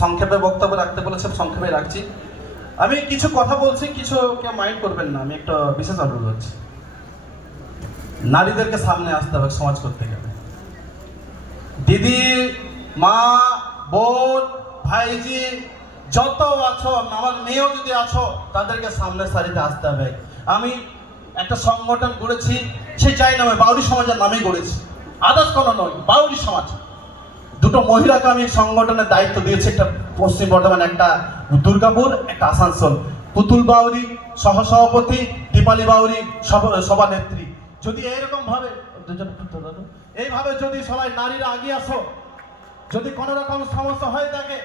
সংক্ষেপে বক্তব্য রাখতে বলেছেন, সংক্ষেপে রাখছি। আমি কিছু কথা বলছি, কিছু কেউ মাইন্ড করবেন না। আমি একটা বিশেষ অনুরোধ করছি, নারীদেরকে সামনে আসতে হবে সমাজ করতে গেলে। দিদি, মা, বোন, ভাইজি যত আছো, আমার মেয়েও যদি আছো, তাদেরকে সামনের সারিতে আসতে হবে। আমি একটা সংগঠন করেছি, সে চাই নামে বাউরি সমাজের নামেই করেছি, আদার্স কোনো নয়, বাউরি সমাজ। দুটো মহিলাকে আমি সংগঠনের দায়িত্ব দিয়েছি, একটা পশ্চিম বর্ধমান, একটা দুর্গাপুর, একটা আসানসোল। পুতুল বাউরি সহসভাপতি, দীপালি বাউরি সভানেত্রী। যদি এইরকম ভাবে এইভাবে যদি সবাই নারীরা আগিয়ে আসো, যদি কোনো রকম সমস্যা হয়ে থাকে,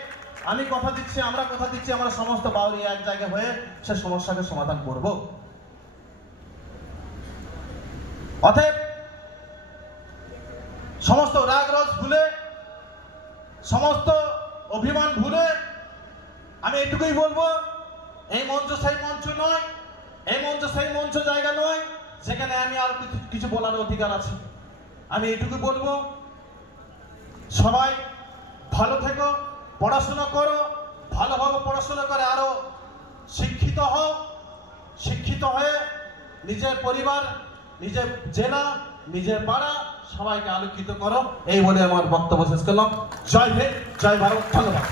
আমি কথা দিচ্ছি, আমরা কথা দিচ্ছি, আমরা সমস্ত বাউরি এক জায়গায় হয়ে সে সমস্যাকে সমাধান করব। অতএব সমস্ত রাগ রস ভুলে, সমস্ত অভিমান ভুলে আমি এটুকুই বলবো, এই মঞ্চ সেই মঞ্চ নয়, এই মঞ্চ সেই মঞ্চ জায়গা নয় সেখানে আমি আর কিছু বলার অধিকার আছে। আমি এটুকু বলবো, সবাই ভালো থেকো, পড়াশোনা করো, ভালোভাবে পড়াশোনা করে আরো শিক্ষিত হও, শিক্ষিত হয়ে নিজের পরিবার, নিজের জেলা, নিজের পাড়া সবাইকে আলোকিত করো। এই বলে আমার বক্তব্য শেষ করলাম। জয় হিন্দ, জয় ভারত, ধন্যবাদ।